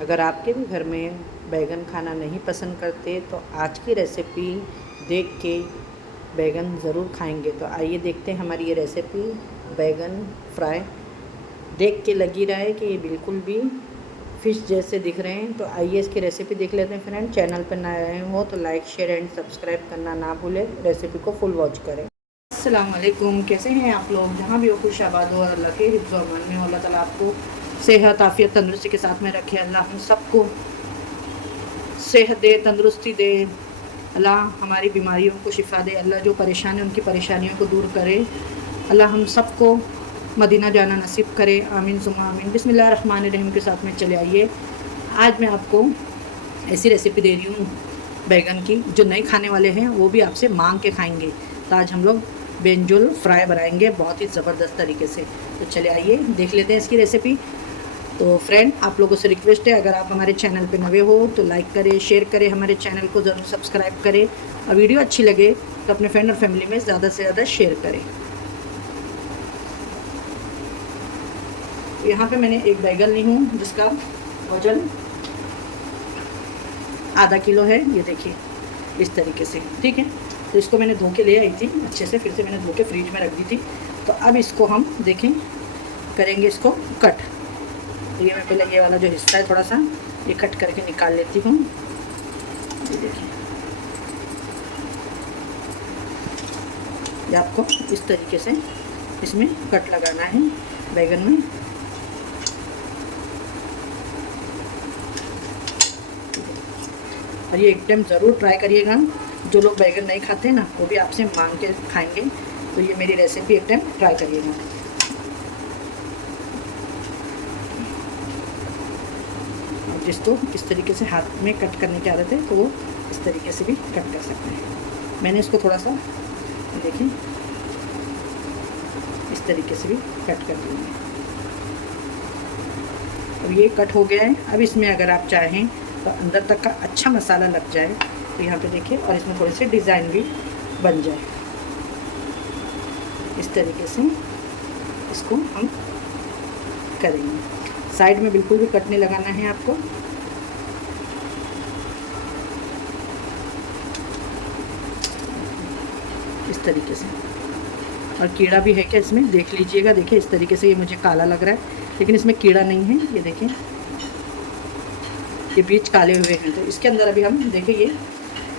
अगर आपके भी घर में बैगन खाना नहीं पसंद करते तो आज की रेसिपी देख के बैगन ज़रूर खाएंगे। तो आइए देखते हैं हमारी ये रेसिपी बैगन फ्राई। देख के लग ही रहा है कि ये बिल्कुल भी फ़िश जैसे दिख रहे हैं। तो आइए इसकी रेसिपी देख लेते हैं फ्रेंड। चैनल पर नए आए हो तो लाइक शेयर एंड सब्सक्राइब करना ना भूलें, रेसिपी को फुल वॉच करें। अस्सलाम वालेकुम, कैसे हैं आप लोग? जहाँ भी हो खुश आबाद हो, अल्लाह के हिफ्ज़ और अमान में हो। अल्लाह ताला आपको सेहत आफ़ियत तंदुरुस्ती के साथ में रखे। अल्लाह हम सबको सेहत दे, तंदुरुस्ती दे। अल्लाह हमारी बीमारियों को शिफा दे। अल्लाह जो परेशान है उनकी परेशानियों को दूर करे। अल्लाह हम सबको मदीना जाना नसीब करे। आमीन सुम्मा आमीन। बिस्मिल्लाहिर्रहमानिर्रहीम के साथ में चले आइए। आज मैं आपको ऐसी रेसिपी दे रही हूँ बैगन की, जो नहीं खाने वाले हैं वो भी आपसे मांग के खाएंगे। तो आज हम लोग ब्रिंजल फ्राई बनाएंगे बहुत ही ज़बरदस्त तरीके से। तो चले आइए देख लेते हैं इसकी रेसिपी। तो फ्रेंड, आप लोगों से रिक्वेस्ट है, अगर आप हमारे चैनल पे नए हो तो लाइक करें, शेयर करें, हमारे चैनल को ज़रूर सब्सक्राइब करें और वीडियो अच्छी लगे तो अपने फ्रेंड और फैमिली में ज़्यादा से ज़्यादा शेयर करें। यहाँ पे मैंने एक बैगन ली हूँ जिसका वजन आधा किलो है। ये देखिए इस तरीके से, ठीक है। तो इसको मैंने धो के ले आई थी अच्छे से, फिर से मैंने धो के फ्रिज में रख दी थी। तो अब इसको हम देखें करेंगे इसको कट। तो ये मैं पहले ये वाला जो हिस्सा है थोड़ा सा ये कट करके निकाल लेती हूँ। ये देखिए, ये आपको इस तरीके से इसमें कट लगाना है बैगन में। और ये एक टाइम ज़रूर ट्राई करिएगा। जो लोग बैगन नहीं खाते हैं ना वो भी आपसे मांग के खाएंगे। तो ये मेरी रेसिपी एक टाइम ट्राई करिएगा। जिसको इस तरीके से हाथ में कट करने की आदत है तो वो इस तरीके से भी कट कर सकते हैं। मैंने इसको थोड़ा सा देखिए इस तरीके से भी कट कर दिया है। अब ये कट हो गया है। अब इसमें अगर आप चाहें तो अंदर तक का अच्छा मसाला लग जाए तो यहाँ पे देखिए, और इसमें थोड़े से डिज़ाइन भी बन जाए। इस तरीके से इसको हम करेंगे। साइड में बिल्कुल भी कट नहीं लगाना है आपको। इस तरीके से। और कीड़ा भी है क्या इसमें, देख लीजिएगा। देखिए इस तरीके से ये मुझे काला लग रहा है लेकिन इसमें कीड़ा नहीं है। ये देखिए ये बीज काले हुए हैं। तो इसके अंदर अभी हम देखिए ये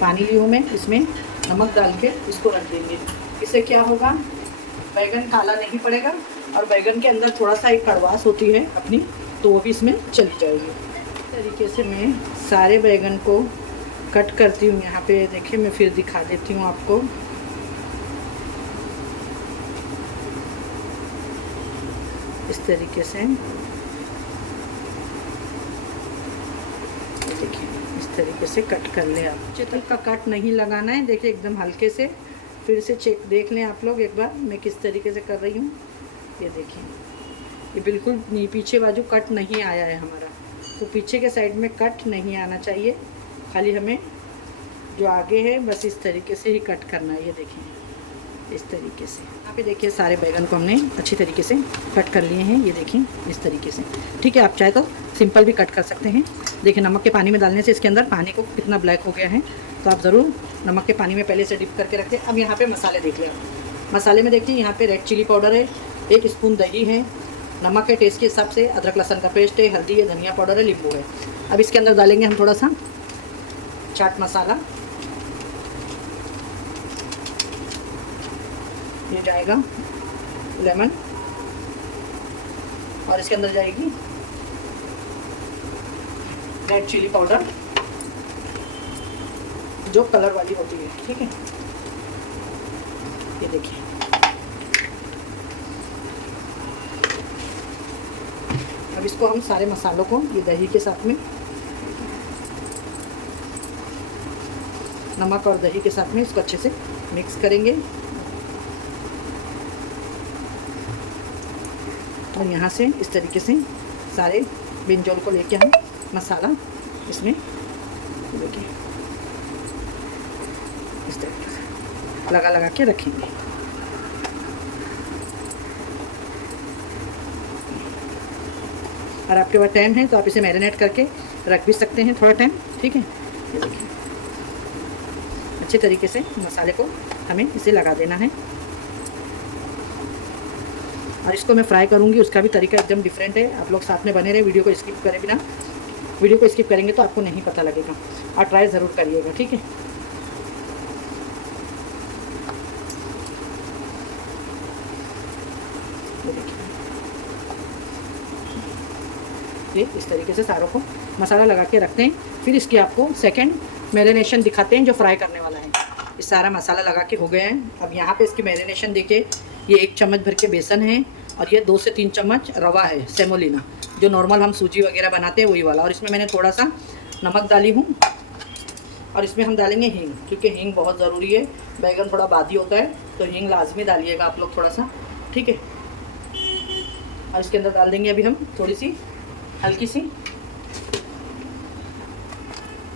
पानी ली हूँ मैं, इसमें नमक डाल के इसको रख देंगे। इससे क्या होगा, बैगन काला नहीं पड़ेगा और बैगन के अंदर थोड़ा सा एक कड़वास होती है अपनी, तो वो भी इसमें चली जाएगी। इस तरीके से मैं सारे बैगन को कट करती हूँ। यहाँ पे देखिए मैं फिर दिखा देती हूँ आपको। इस तरीके से देखिए इस तरीके से कट कर लें आप। चिकन का कट नहीं लगाना है। देखिए एकदम हल्के से फिर से चेक देख लें आप लोग एक बार मैं किस तरीके से कर रही हूँ। ये देखिए ये बिल्कुल पीछे बाजू कट नहीं आया है हमारा। तो पीछे के साइड में कट नहीं आना चाहिए, खाली हमें जो आगे है बस इस तरीके से ही कट करना है। ये देखिए इस तरीके से। यहाँ पे देखिए सारे बैगन को हमने अच्छी तरीके से कट कर लिए हैं। ये देखिए इस तरीके से, ठीक है। आप चाहे तो सिंपल भी कट कर सकते हैं। देखिए नमक के पानी में डालने से इसके अंदर पानी को कितना ब्लैक हो गया है। तो आप ज़रूर नमक के पानी में पहले से डिप करके रखें। अब यहाँ पे मसाले देख लें। मसाले में देखिए यहाँ पे रेड चिली पाउडर है, 1 स्पून दही है, नमक है टेस्ट के हिसाब से, अदरक लहसुन का पेस्ट है, हल्दी है, धनिया पाउडर है, नींबू है। अब इसके अंदर डालेंगे हम थोड़ा सा चाट मसाला। ये जाएगा लेमन, और इसके अंदर जाएगी रेड चिली पाउडर जो कलर वाली होती है, ठीक है। ये देखिए अब इसको हम सारे मसालों को ये दही के साथ में, नमक और दही के साथ में इसको अच्छे से मिक्स करेंगे। और यहाँ से इस तरीके से सारे ब्रिंजल को लेके हम मसाला इसमें देखिए इस तरीके से लगा के रखेंगे। और आपके पास टाइम है तो आप इसे मैरिनेट करके रख भी सकते हैं थोड़ा टाइम, ठीक है। ये देखिए अच्छे तरीके से मसाले को हमें इसे लगा देना है। और इसको मैं फ्राई करूँगी, उसका भी तरीका एकदम डिफरेंट है। आप लोग साथ में बने रहे, वीडियो को स्किप करें बिना। वीडियो को स्किप करेंगे तो आपको नहीं पता लगेगा, और ट्राई ज़रूर करिएगा, ठीक है। ये इस तरीके से सारों को मसाला लगा के रखते हैं। फिर इसकी आपको सेकंड मैरिनेशन दिखाते हैं जो फ्राई करने वाला है। ये सारा मसाला लगा के हो गया है। अब यहाँ पे इसकी मैरिनेशन देखिए, ये 1 चम्मच भर के बेसन है और ये 2 से 3 चम्मच रवा है, सेमोलिना, जो नॉर्मल हम सूजी वगैरह बनाते हैं वही वाला। और इसमें मैंने थोड़ा सा नमक डाली हूँ, और इसमें हम डालेंगे हींग, क्योंकि हींग बहुत ज़रूरी है। बैगन थोड़ा बादी होता है तो हींग लाजमी डालिएगा आप लोग थोड़ा सा, ठीक है। और इसके अंदर डाल देंगे अभी हम थोड़ी सी हल्की सी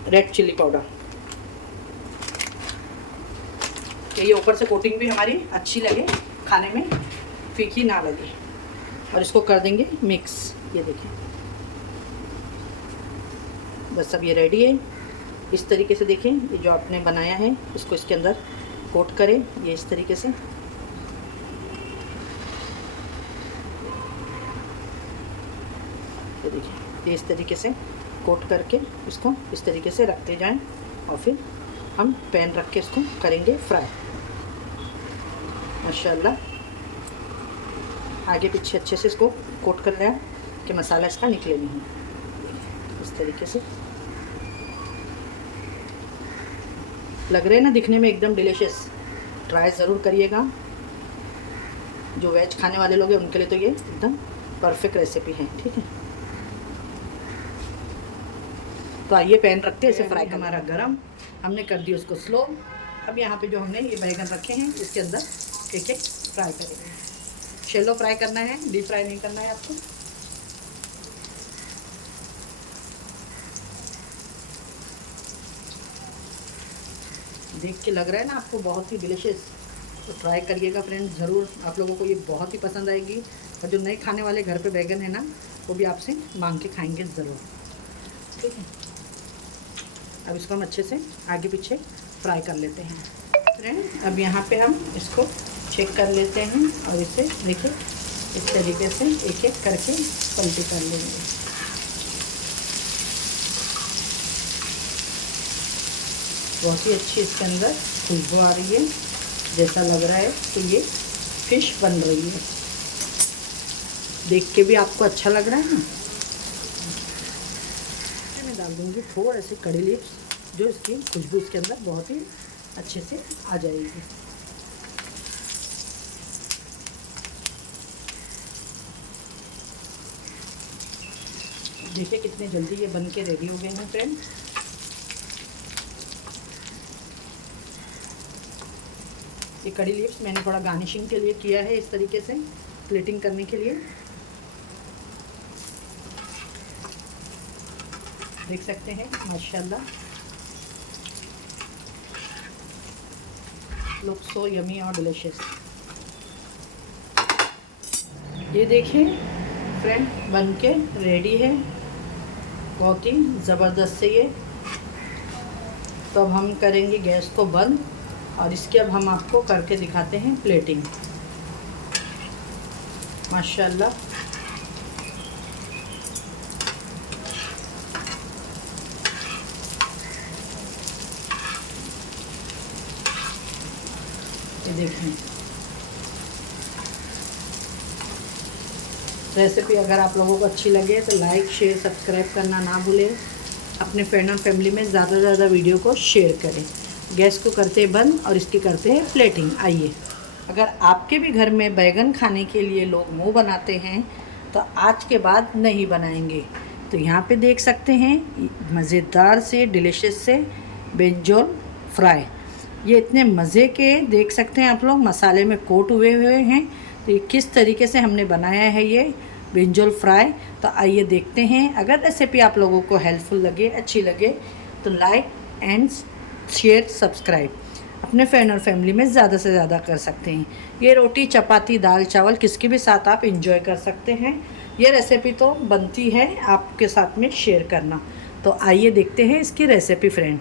रेड चिल्ली पाउडर, ये ऊपर से कोटिंग भी हमारी अच्छी लगे, खाने में फीकी ना लगे। और इसको कर देंगे मिक्स। ये देखिए बस अब ये रेडी है। इस तरीके से देखें, ये जो आपने बनाया है इसको इसके अंदर कोट करें, ये इस तरीके से। ये देखिए, ये इस तरीके से कोट करके इसको इस तरीके से रखते जाएं, और फिर हम पैन रख के इसको करेंगे फ्राई। माशाल्लाह आगे पीछे अच्छे से इसको कोट कर लिया कि मसाला इसका निकले नहीं, इस तरीके से। लग रहे हैं ना दिखने में एकदम डिलीशियस। ट्राई ज़रूर करिएगा। जो वेज खाने वाले लोग हैं उनके लिए तो ये एकदम परफेक्ट रेसिपी है, ठीक है। तो आइए पैन रखते हैं, इसे फ्राई हमारा गरम, हमने कर दिया उसको स्लो। अब यहाँ पे जो हमने ये बैगन रखे हैं इसके अंदर एक एक फ्राई करेंगे। शैलो फ्राई करना है, डीप फ्राई नहीं करना है आपको। देख के लग रहा है ना आपको बहुत ही डिलीशियस। तो ट्राई करिएगा फ्रेंड्स ज़रूर, आप लोगों को ये बहुत ही पसंद आएगी। और जो नए खाने वाले घर पे बैगन है ना, वो भी आपसे मांग के खाएंगे ज़रूर, ठीक है। अब इसको हम अच्छे से आगे पीछे फ्राई कर लेते हैं फ्रेंड। अब यहाँ पे हम इसको चेक कर लेते हैं, और इसे देखिए इस तरीके से एक एक करके पलटी कर लेंगे। बहुत ही अच्छी इसके अंदर खुशबू आ रही है, जैसा लग रहा है तो ये फिश बन रही है। देख के भी आपको अच्छा लग रहा है ना। मैं डाल दूँगी थोड़े से कड़ी लीव्स, जो इसकी खुशबू इसके अंदर बहुत ही अच्छे से आ जाएगी। देखिए कितने जल्दी ये बन के रेडी हो गए हैं फ्रेंड। ये कड़ी लीव्स मैंने थोड़ा गार्निशिंग के लिए किया है, इस तरीके से प्लेटिंग करने के लिए। देख सकते हैं माशाल्लाह, लुक सो यमी और डिलीशियस। ये देखिए फ्रेंड बन के रेडी है, बहुत ही ज़बरदस्त से ये। तो अब हम करेंगे गैस को बंद, और इसके अब हम आपको करके दिखाते हैं प्लेटिंग। माशाल्लाह ये देखें रेसिपी। अगर आप लोगों को अच्छी लगे तो लाइक शेयर सब्सक्राइब करना ना भूलें। अपने फ्रेंड और फैमिली में ज़्यादा से ज़्यादा वीडियो को शेयर करें। गैस को करते बंद और इसकी करते हैं प्लेटिंग। आइए, अगर आपके भी घर में बैगन खाने के लिए लोग मुंह बनाते हैं तो आज के बाद नहीं बनाएंगे। तो यहाँ पे देख सकते हैं मज़ेदार से डिलीशियस से ब्रिंजल फ्राई। ये इतने मज़े के देख सकते हैं आप लोग, मसाले में कोट हुए हैं। तो ये किस तरीके से हमने बनाया है ये ब्रिंजल फ्राई। तो आइए देखते हैं। अगर रेसिपी आप लोगों को हेल्पफुल लगे, अच्छी लगे, तो लाइक एंड शेयर सब्सक्राइब अपने फ्रेंड और फैमिली में ज़्यादा से ज़्यादा कर सकते हैं। ये रोटी चपाती दाल चावल किसके भी साथ आप इंजॉय कर सकते हैं। ये रेसिपी तो बनती है आपके साथ में शेयर करना। तो आइए देखते हैं इसकी रेसिपी फ्रेंड।